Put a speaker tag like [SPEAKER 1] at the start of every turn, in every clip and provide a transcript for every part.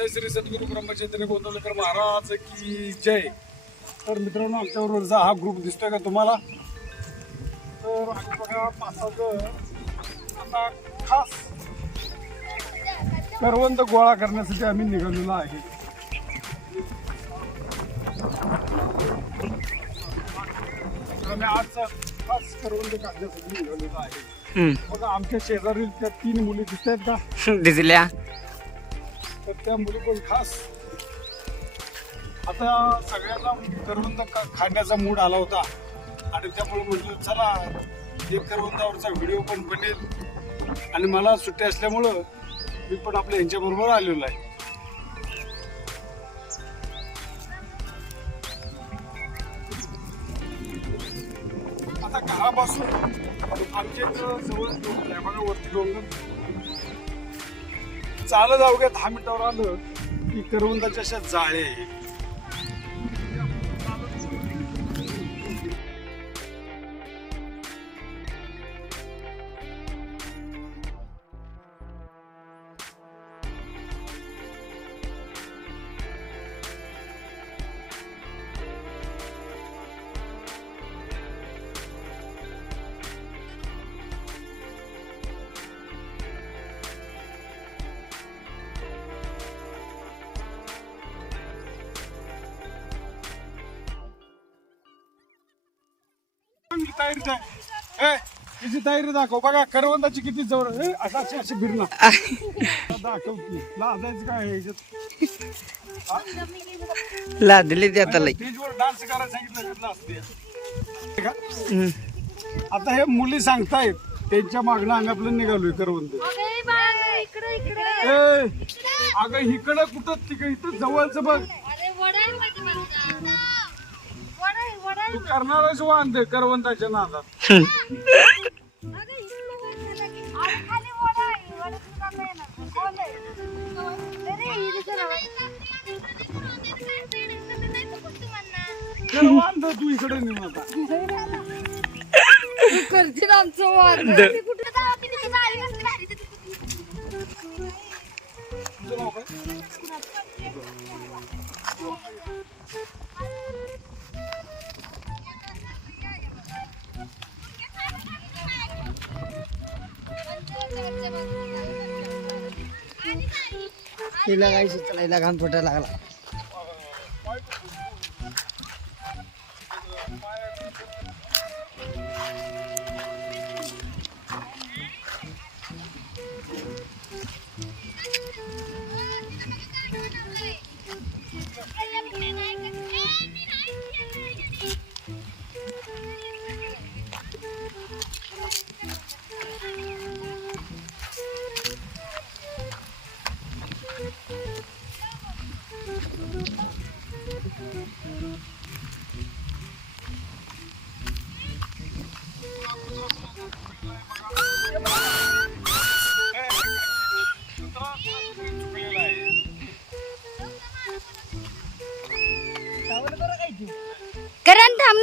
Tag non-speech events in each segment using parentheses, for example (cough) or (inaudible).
[SPEAKER 1] जय श्री सद्गुरू ब्रह्मचैतन्य गोंदवलेकर महाराज की जय. तर मित्रांनो आमच्याबरोबरचा हा ग्रुप दिसतोय का तुम्हाला? तर आम्ही बघा जण आता खास करवंद गोळा करण्यासाठी आम्ही निघालेलो आहे. आम्ही आज खास करवंद काढण्यासाठी निघालेलो आहे. बघा आमच्या शेजारील त्या तीन मुली दिसत आहेत का? (laughs)
[SPEAKER 2] दिसल्या.
[SPEAKER 1] तर त्या मुली पण खास आता सगळ्यांना करवंद खाण्याचा मूड आला होता. आणि त्यामुळे म्हटलं चला एक करवंदावरचा व्हिडिओ पण बनेल. आणि मला सुट्टी असल्यामुळं मी पण आपल्या यांच्याबरोबर आलेलो आहे. आता घरापासून आमच्या इथं जवळ डोंगर आहे बघा वरती डोंगर चालत अवघ्या दहा मिनिटावर आलं की करवंदाच्या अशा जाळे. तयारी आहे तिची तयारी दाखव. बघा करवंदाची किती जवळ असं अशी अशी फिरणं दाखव की लाजायचं काय आहे याच्यात?
[SPEAKER 2] लादली ते आता लई.
[SPEAKER 1] स्टेजवर डान्स करायला सांगितलं असते. आता हे मुली सांगतायत त्यांच्या मागणं अंग आपलं निघालोय करवंद.
[SPEAKER 3] इकडे इकडे.
[SPEAKER 1] ए अगं इकडं कुठं? तिकडं इथं जवळचं बघा.
[SPEAKER 3] वडाई वडाई
[SPEAKER 1] तू करणारच वांदे करवंदाच्या नादात
[SPEAKER 3] अगं इकडे बघ. अरे खाली वडाई वडा तुला काय येणार कोण आहे अरे इकडे जरा
[SPEAKER 1] चल वांद तू इकडे नेऊ
[SPEAKER 3] करतील आमचं वाद
[SPEAKER 2] द-.
[SPEAKER 1] तुझं नाव काय?
[SPEAKER 2] तिला काही हिला घाम फुटायला लागला.
[SPEAKER 3] करण थांब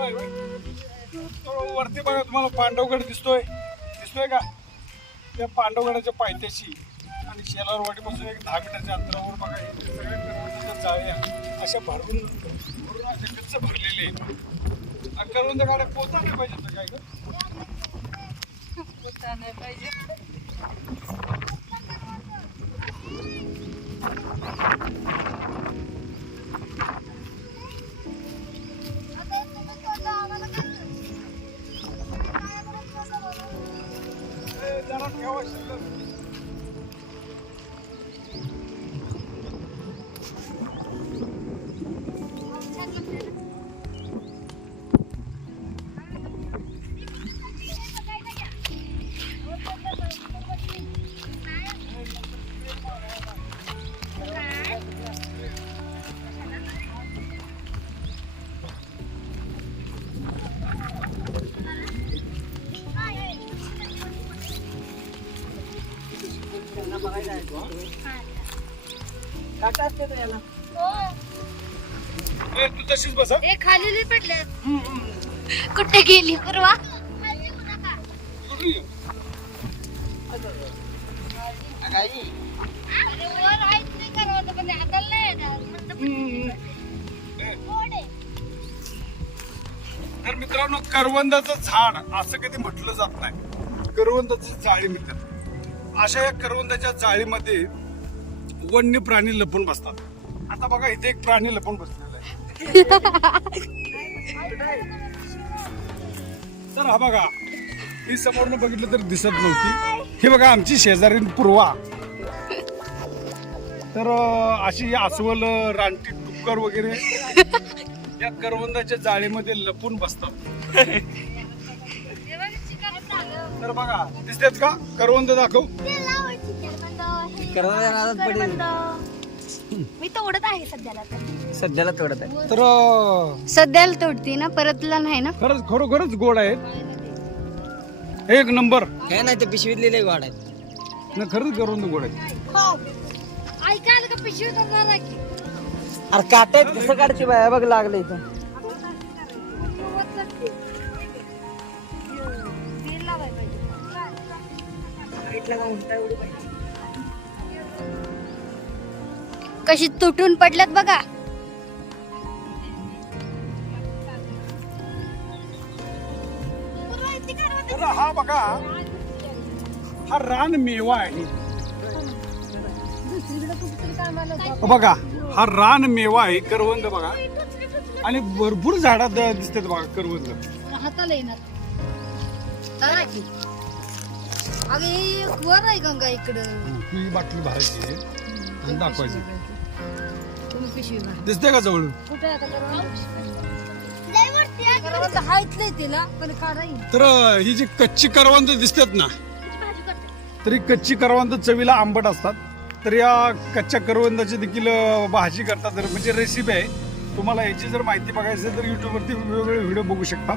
[SPEAKER 1] आहे तो वरती बघा तुम्हाला पांडवगड दिसतोय. दिसतोय का? त्या पांडवगडाच्या पायथ्याशी आणि शेलारवाडीपासून एक दहा मिनिटाच्या अंतरावर बघा हे करवंदाच्या जाळ्या अशा भरून भरून अशा गच्च भरलेले आहेत. आणि करवंद गाड्या पोहता नाही पाहिजे होतं काय ग? ए, जरा Yavaş yavaş. तशीच बस. हं.
[SPEAKER 3] खाली पडले. कुठे गेली परवा.
[SPEAKER 1] तर मित्रांनो करवंदाचं झाड असं कधी म्हटलं जात नाही. करवंदाचं जाळी मिळतात अशा या करवंदाच्या जाळीमध्ये वन्य प्राणी लपून बसतात. आता बघा इथे एक प्राणी लपून आहे तर हा बघा ही समोरनं बघितलं तर दिसत नव्हती. हे बघा आमची शेजारी पूर्वा. तर अशी अस्वल रानटी टुक्कर वगैरे या करवंदाच्या जाळीमध्ये लपून बसतात.
[SPEAKER 3] हे बघ, चिकन झालं.
[SPEAKER 1] तर बघा दिसतेत का? करवंद दाखव.
[SPEAKER 3] करवंद, मी तोडत आहे सध्याला तर.
[SPEAKER 2] सध्याला तोडत आहे.
[SPEAKER 1] तर अं,
[SPEAKER 3] सध्याला तोडती ना परतला नाही ना?
[SPEAKER 1] खरंच खरोखरच गोड आहेत. एक नंबर.
[SPEAKER 2] हे नाही ते पिशवीत लिहिले वाढ आहेत.
[SPEAKER 1] न खरंच करवंद गोड आहेत.
[SPEAKER 3] हो. ऐकायला का पिशवी करणार की.
[SPEAKER 2] अरे कसं काढते बाया? बघ लागलं इथं.
[SPEAKER 3] तेल लावायला पाहिजे. कशी तुटून पडल्यात बघा.
[SPEAKER 1] तर हा बघा. हा रान मेवा आहे. बघा हा रान मेवा आहे करवंद बघा. आणि भरपूर झाडात दिसतात बघा करवंद.
[SPEAKER 3] हाताला येणार. की. अगं वर आहे गंगा इकडं.
[SPEAKER 1] ही बाटली भरायची आणि दाखवायची.
[SPEAKER 3] तुम्ही पिशवी भरा.
[SPEAKER 1] दिसते का जवळ
[SPEAKER 3] कुठे आता करवंद? तिला पण.
[SPEAKER 1] तर ही जी कच्ची करवंद दिसतात ना तर कच्ची करवंद चवीला आंबट असतात. तर या कच्च्या करवंदाची देखील भाजी करतात. तर म्हणजे रेसिपी आहे. तुम्हाला याची जर माहिती बघायची असेल तर युट्यूबवरती वेगवेगळे व्हिडिओ बघू शकता.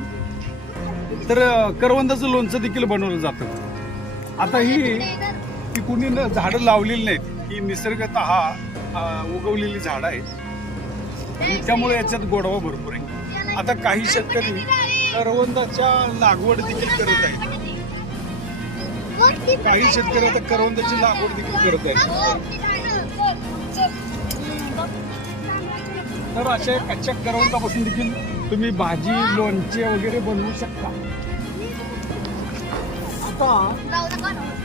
[SPEAKER 1] तर करवंदाचं लोणचं देखील बनवलं जातं. आता ही ही कुणी झाडं लावलेली नाहीत. ही निसर्गत हा उगवलेली झाडं आहेत. आणि त्यामुळे याच्यात गोडवा भरपूर आहे. आता काही शेतकरी करवंदाच्या लागवड देखील करत आहेत. काही शेतकरी आता करवंदाची लागवड देखील करत आहेत. तर अशा कच्च्या करवंदापासून देखील तुम्ही भाजी लोणचे वगैरे बनवू शकता. आता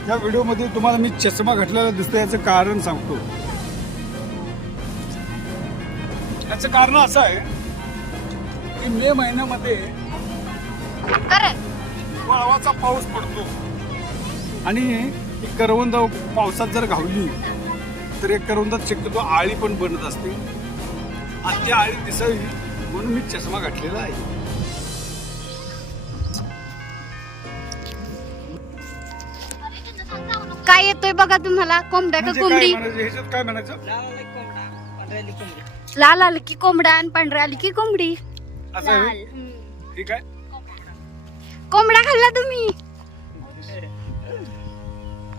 [SPEAKER 1] या व्हिडिओमध्ये तुम्हाला मी चष्मा घातलेला दिसतो याचं कारण सांगतो. याचं कारण असं आहे की मे महिन्यामध्ये वळवाचा पाऊस पडतो. आणि करवंद पावसात जर घावली तर एक करवंदात शक्यतो आळी पण बनत असते. आणि ती आळी दिसावी म्हणून मी चष्मा घातलेला आहे.
[SPEAKER 3] काय येतोय बघा तुम्हाला? कोंबड्या का
[SPEAKER 1] म्हणजे काय
[SPEAKER 3] कोंबडी?
[SPEAKER 1] काय म्हणायचं?
[SPEAKER 3] लाल आली की कोंबडा आणि पांढरा आली की कोंबडी.
[SPEAKER 1] असं आहे ठीक आहे.
[SPEAKER 3] कोंबडा खाल्ला तुम्ही?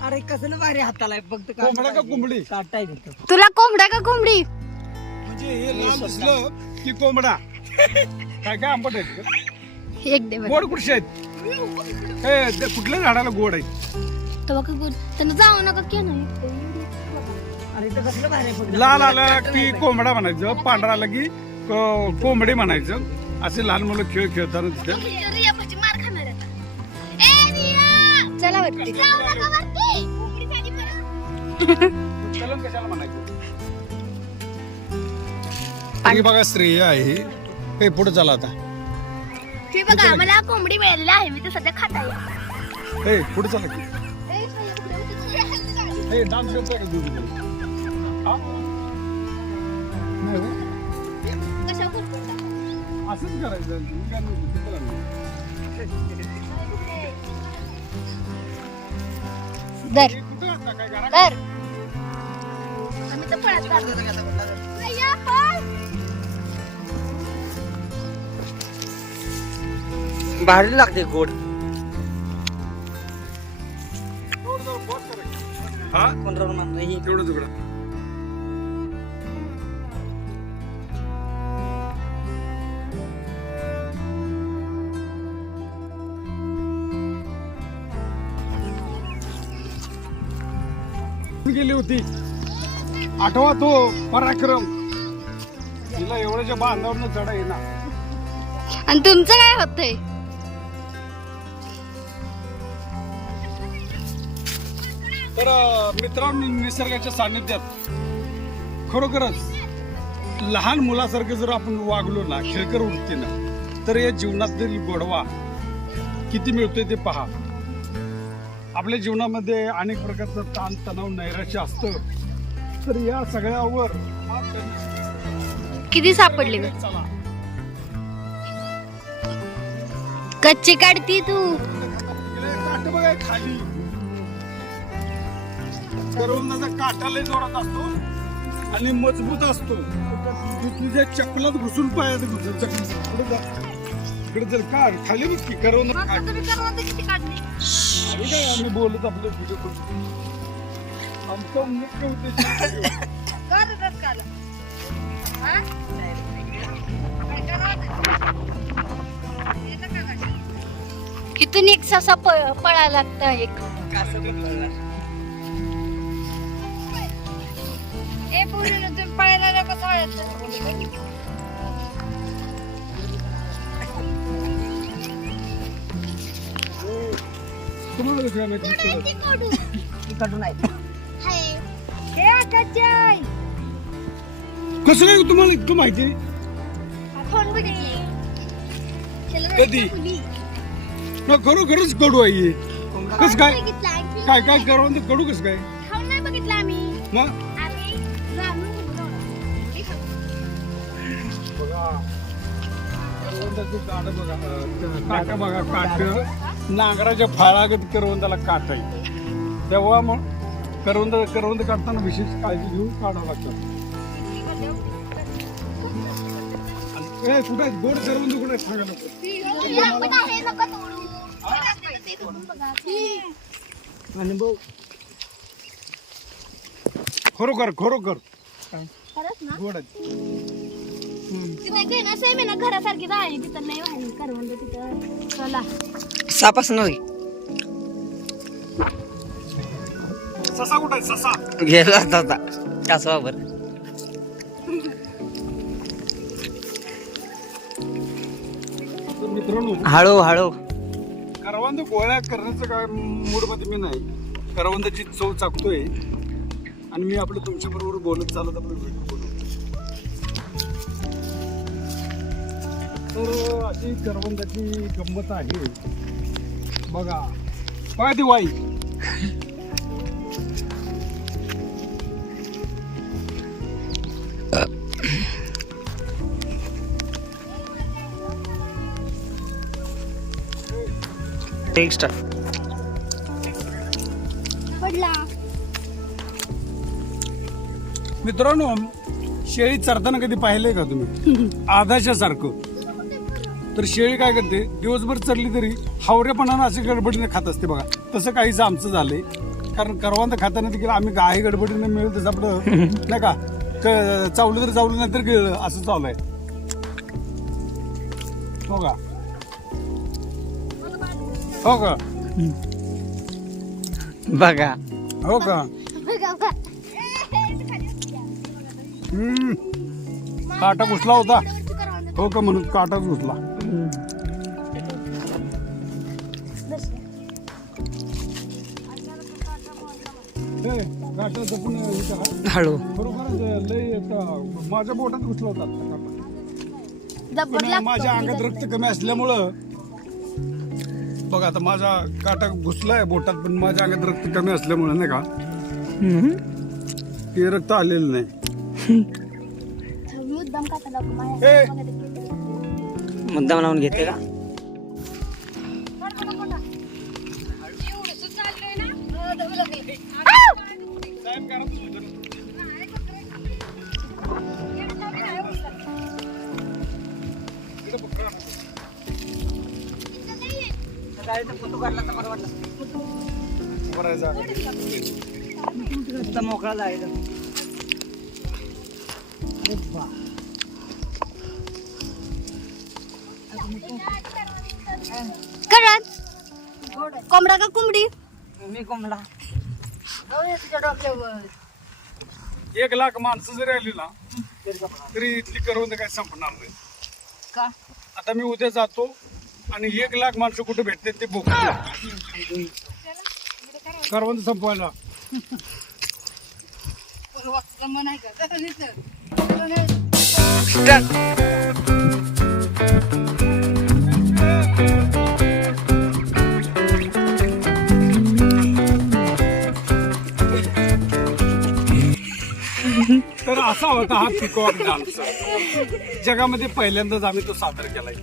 [SPEAKER 2] अरे कसलं भारी हाताला आहे. फक्त
[SPEAKER 1] कोंबडा का कोंबडी?
[SPEAKER 2] काटा आहे तिथं.
[SPEAKER 3] तुला कोंबडा का कोंबडी?
[SPEAKER 1] म्हणजे हे लाल दिसलं की कोंबडा. काय काय आंबट आहेत का?
[SPEAKER 3] एक दे बरं.
[SPEAKER 1] गोड कुठचे आहेत. हे ते कुठल्या झाडाला गोड आहे?
[SPEAKER 3] तेव्हा का बोल- त्यांना जाऊ नका की नाही.
[SPEAKER 1] लाल आलं की कोंबडा म्हणायचं पांढरा आलं की कोंबडी म्हणायचं. असे लहान मुलं खेळ खेळताना तिथे.
[SPEAKER 3] चला वरती.
[SPEAKER 1] चलन कशाला म्हणायचं? आणि बघा श्रेय आहे हे. पुढे चला आता.
[SPEAKER 3] हे बघा मला कोंबडी मिळालेली आहे मी तर सध्या खात आहे.
[SPEAKER 1] हे पुढे चला की. हे डान्स का. असंच करायचं.
[SPEAKER 3] दर? दर आम्ही तर.
[SPEAKER 2] भारी लागते गोड.
[SPEAKER 1] हा
[SPEAKER 2] राहून नाही
[SPEAKER 1] तेवढं तिकडं गेली होती. आठवा तो पराक्रम. तिला एवढ्याच्या बांधावर चढा येणार
[SPEAKER 3] आणि तुमचं काय होतंय?
[SPEAKER 1] तर मित्रांनो निसर्गाच्या सानिध्यात खरोखरच लहान मुलासारखं जर आपण वागलो ना खेळकर वृत्तीनं तर या जीवनातील गोडवा किती मिळतोय ते पहा. आपल्या जीवनामध्ये अनेक प्रकारचं ताण तणाव नैराश्य असतं. तर या सगळ्यावर मात करण्यासाठी
[SPEAKER 3] किती सापडले ग
[SPEAKER 1] चला.
[SPEAKER 3] कच्ची काढती तू.
[SPEAKER 1] इकडे काट बघा खाली. करवंदाचा काटा लय जोरात असतो आणि मजबूत असतो. तू तुझ्या चपलात घुसून पायात घुसून पुढे जा. इकडे जर काढ खाली बघ की करवंद काढ आणि काय आम्ही बोलत आपले व्हिडिओ करून आमचा मुख्य उद्देश
[SPEAKER 3] इथून एक ससा प- पळायला लागतं एक. ए पोरीनो तुम्ही पळायला नको सोडायचं
[SPEAKER 1] तुम्हाला कसं माहिती?
[SPEAKER 2] इकडून आहे.
[SPEAKER 3] हे.
[SPEAKER 1] कसं काय तुम्हाला इतकं माहिती
[SPEAKER 3] फोन बघितली.
[SPEAKER 1] कधी? ना खरोखरच कडू आहे हे. कसं काय? काय काय करवंद कडू कसं काय?
[SPEAKER 3] बघितलं आम्ही.
[SPEAKER 1] मग. बघा. काटा बघा काट. नांगराच्या फाळागत करवंदाला काट आहे तेव्हा मग करवंद करवंद काढताना विशेष काळजी घेऊन काढावं लागतं. ए कुठे गोड करवंद कुठे? सांगा नको
[SPEAKER 2] अनुभव.
[SPEAKER 1] खरोखर खरोखर. गोड
[SPEAKER 3] घरासारखी राहिली तिथं नाही वाहिली करवंद तिथं. चला.
[SPEAKER 2] सापास नव्हे
[SPEAKER 1] ससा कुठे ससा.
[SPEAKER 2] गेला होता कासवावर
[SPEAKER 1] तर मित्रांनो
[SPEAKER 2] हळू हळू.
[SPEAKER 1] करवंद गोळ्या करण्याचं काय मूडमध्ये मी नाही. करवंदाची चव चाकतोय. आणि मी आपलं तुमच्या बरोबर बोलत चालत आपलं व्हिडिओ बनवतो तर अशी करवंदाची गंमत आहे. बघा. बघा ती वाई.
[SPEAKER 2] टेक्स्ट
[SPEAKER 3] पडला.
[SPEAKER 1] मित्रांनो शेळी चरताना कधी पाहिलंय का तुम्ही? (laughs) आधाच्या सारखं. तर शेळी काय करते? दिवसभर चरली तरी हावरेपणानं अशी गडबडीने खात असते बघा. तसं काहीच आमचं झालंय. कारण करवांत खाताना देखील आम्ही गाही गडबडीने मिळेल तसं आपलं (laughs) नाही का? क- चावलं तर चावलं नाही तर गिळलं असं चालू आहे हो का? हो का?
[SPEAKER 2] बघा.
[SPEAKER 1] हो का? हम्म. काटा घुसला होता. हो का म्हणून काटाच घुसला.
[SPEAKER 2] हळू.
[SPEAKER 1] माझ्या बोटात घुसला होता. माझ्या अंगात रक्त कमी असल्यामुळं बघा आता माझा काटा घुसलाय बोटात पण माझ्या अंगात रक्त कमी असल्यामुळं नाही का? ते रक्त आलेलं नाही.
[SPEAKER 3] मुद्दाम
[SPEAKER 2] लावून घेते का? मोकळा
[SPEAKER 3] करत कोंबडा का कोंबडी?
[SPEAKER 2] मी कोंबडा.
[SPEAKER 3] जाऊया तुझ्या डोक्यावर
[SPEAKER 1] एक लाख माणसं जरी आली ना तरी इथली करवंद काय संपणार नाही.
[SPEAKER 3] का?
[SPEAKER 1] आता मी उद्या जातो आणि एक लाख माणसं कुठे भेटते ते बुक करवंद संपवायला. तर असा होता हा पिकॉक डान्स जगामध्ये पहिल्यांदाच आम्ही तो सादर केलाय.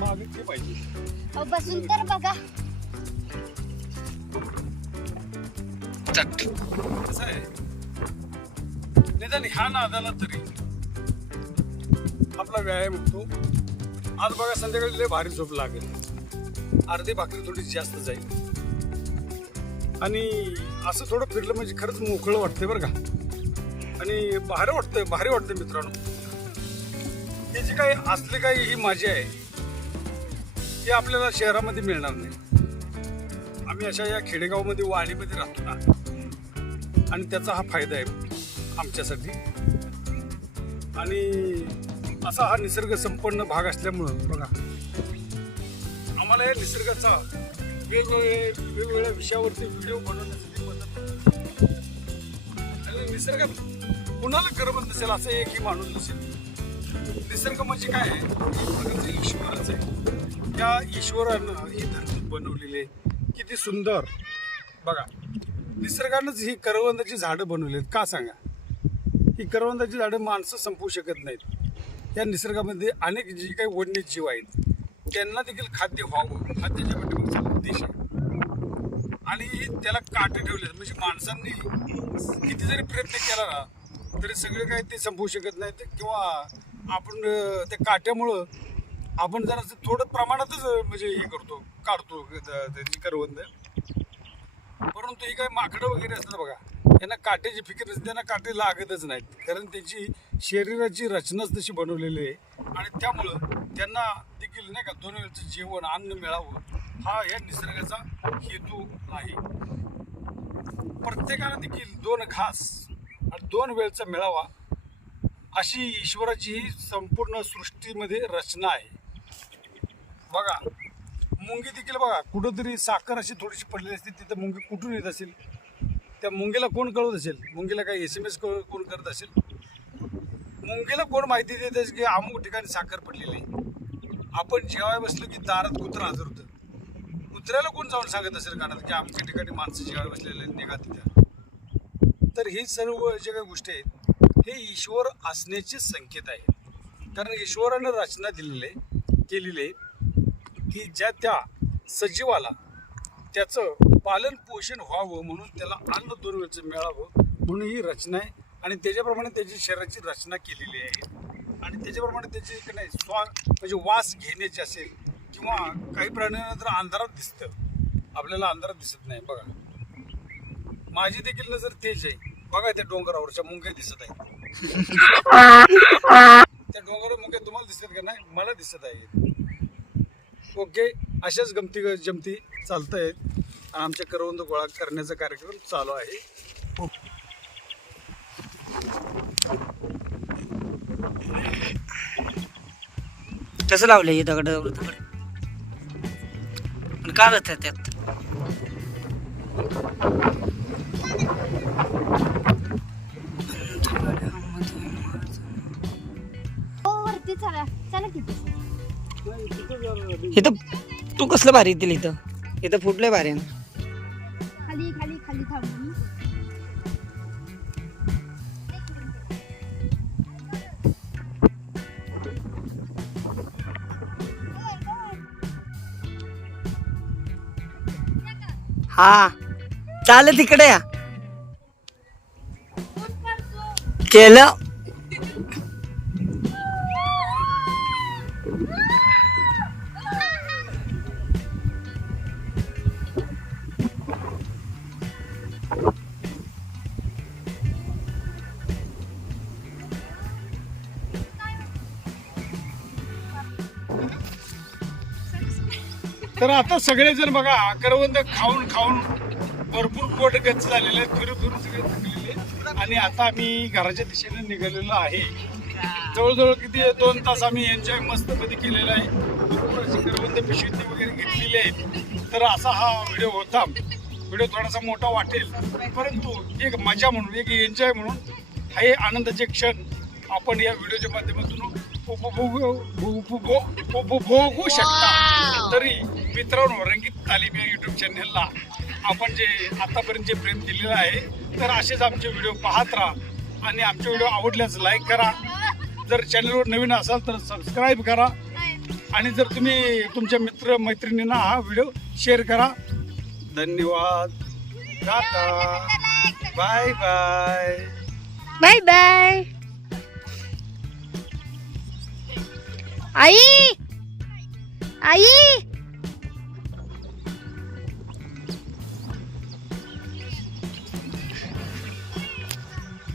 [SPEAKER 1] पाहिजे.
[SPEAKER 3] अहो, बसून तर बघा.
[SPEAKER 1] कसं आहे? निदान ह्या नादाला तरी आपला व्यायाम होतो. आज बघा संध्याकाळी लय भारी झोप लागेल. अर्धी भाकरी थोडी जास्त जाईल. आणि असं थोडं फिरलं म्हणजे खरंच मोकळं वाटतंय बरं का. आणि भारी वाटतंय भारी वाटतंय मित्रांनो. हे जी काही असली काही ही मजा आहे ते आपल्याला शहरामध्ये मिळणार नाही. आम्ही अशा या खेडेगावमध्ये वाडीमध्ये राहतो ना. आणि त्याचा हा फायदा आहे आमच्यासाठी. आणि असा हा निसर्ग संपन्न भाग असल्यामुळं बघा आम्हाला या निसर्गाचा वेगवेगळे वेगवेगळ्या विषयावरती व्हिडिओ बनवण्यासाठी मदत आणि निसर्गात कुणाला करमत नसेल असं एकही माणूस नसेल. निसर्ग म्हणजे काय आहे? ईश्वरच आहे. त्या ईश्वरानं ही धरती बनवलेली आहे. किती सुंदर. बघा निसर्गानंच ही करवंदाची झाडं बनवली आहेत. का सांगा? ही करवंदाची झाडं माणसं संपवू शकत नाहीत. या निसर्गामध्ये अनेक जी काही वन्य जीव आहेत त्यांना देखील खाद्य व्हावं. हा त्याच्या पाठीमागचा उद्देश आहे. आणि त्याला काटे ठेवले म्हणजे माणसांनी किती जरी प्रयत्न केला ना तरी सगळे काही ते संपवू शकत नाहीत. किंवा आपण त्या काट्यामुळं आपण जरा थोडं प्रमाणातच म्हणजे हे करतो काढतो त्याची करवंद. परंतु ही काय माकडं वगैरे असतात बघा यांना काट्याची फिकर नसते त्यांना काटे लागतच नाहीत. कारण त्यांची शरीराची रचनाच तशी बनवलेली आहे. आणि त्यामुळं त्यांना देखील नाही का दोन वेळचं जेवण अन्न मिळावं हा या निसर्गाचा हेतू आहे. प्रत्येकाला देखील दोन घास आणि दोन वेळचा मिळावा अशी ईश्वराची ही संपूर्ण सृष्टीमध्ये रचना आहे. बघा मुंगी देखील बघा कुठंतरी साखर अशी थोडीशी पडलेली असते तिथं मुंगी कुठून येत असेल? त्या मुंगीला कोण कळवत असेल? मुंगीला काही एस एम एस कोण करत असेल? मुंगीला कोण माहिती देत असेल की अमुक ठिकाणी साखर पडलेली आहे? आपण जेवाय बसलो की दारात कुत्रं हजर होतं. कुत्र्याला कोण जाऊन सांगत असेल कारण की आमच्या ठिकाणी माणसं जेवाय बसलेले आहेत, निघा तिथं? तर हे सर्व जे काही गोष्टी आहेत हे ईश्वर असण्याचे संकेत आहे. कारण ईश्वरानं रचना दिलेली आहे केलेली आहे. की ज्या त्या सजीवाला त्याचं पालन पोषण व्हावं म्हणून त्याला अन्न दोन वेळचं मिळावं म्हणून ही रचना आहे. आणि त्याच्याप्रमाणे त्याची शरीराची रचना केलेली आहे. आणि त्याच्याप्रमाणे त्याची एक नाही स्वा म्हणजे वास घेण्याची असेल किंवा काही प्राण्यांना तर अंधारात दिसतं. आपल्याला अंधारात दिसत नाही. बघा. माझी देखील नजर तेज आहे. बघा त्या डोंगरावरच्या मुंग्या दिसत आहेत. (laughs) त्या डोंगरावर मुंग्या तुम्हाला दिसतात का नाही? मला दिसत आहे ओके अशाच गमती जमती चालत आहेत आमच्या करवंद गोळा करण्याचा कार्यक्रम चालू आहे.
[SPEAKER 2] कसं लावलं हे दगड? दगड काय होतं त्यात? कसलं भारी येतील इथं? इथं फुटलंय भारी. आहे ना.
[SPEAKER 3] खाली खाली खाली थांबून
[SPEAKER 2] हा. चाल तिकडे या. केलं.
[SPEAKER 1] तर आता सगळेजण बघा करवंद खाऊन खाऊन भरपूर पोट गच्च झालेले आहेत फिरून फिरून सगळे थकलेले आणि आता आम्ही घराच्या दिशेने निघालेलो आहे. जवळजवळ किती दोन तास आम्ही एन्जॉय मस्त मध्ये केलेला आहे. भरपूर अशी करवंद पिशवीतली वगैरे घेतलेली आहेत. तर असा हा व्हिडिओ होता. व्हिडिओ थोडासा मोठा वाटेल. परंतु एक मजा म्हणून एक एन्जॉय म्हणून हे आनंदाचे क्षण आपण या व्हिडिओच्या माध्यमातून उपभोगू शकता. तरी मित्रांनो रंगीत तालीम या युट्यूब चॅनेलला आपण जे आतापर्यंत जे प्रेम दिलेलं आहे तर असेच आमचे व्हिडिओ पाहत राहा आणि आमचे व्हिडिओ आवडल्यास लाईक करा. जर चॅनलवर नवीन असाल तर सबस्क्राईब करा. आणि जर तुम्ही तुमच्या मित्र मैत्रिणींना हा व्हिडिओ शेअर करा. धन्यवाद. टाटा. बाय बाय
[SPEAKER 3] बाय बाय आई! आई!